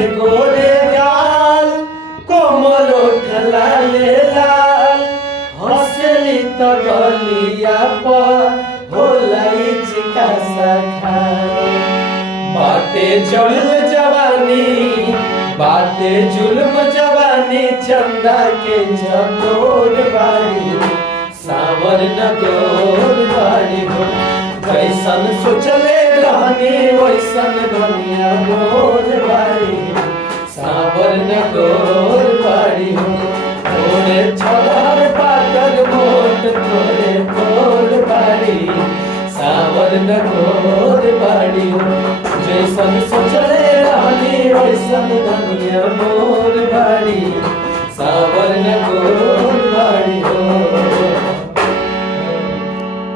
गोरे गोरे गाल कोमल उठला ले लाल हंसली तो गलिया पर होला चिका सखा बाटे जुल्म जवानी बाटे जुल्म जवानी चंदा के जगोर बाड़ी सावर नगोर बाड़ी हो कैसन सोचले रहनी वैसन दुनिया मोर बाड़ी सावर नगोर बाड़ी हो थोड़े छोड़ पाकर मोट थोड़े बोल बाड़ी सावर नगोर बाड़ी हो जैसन सोचले रहनी वैसन दुनिया मोर बाड़ी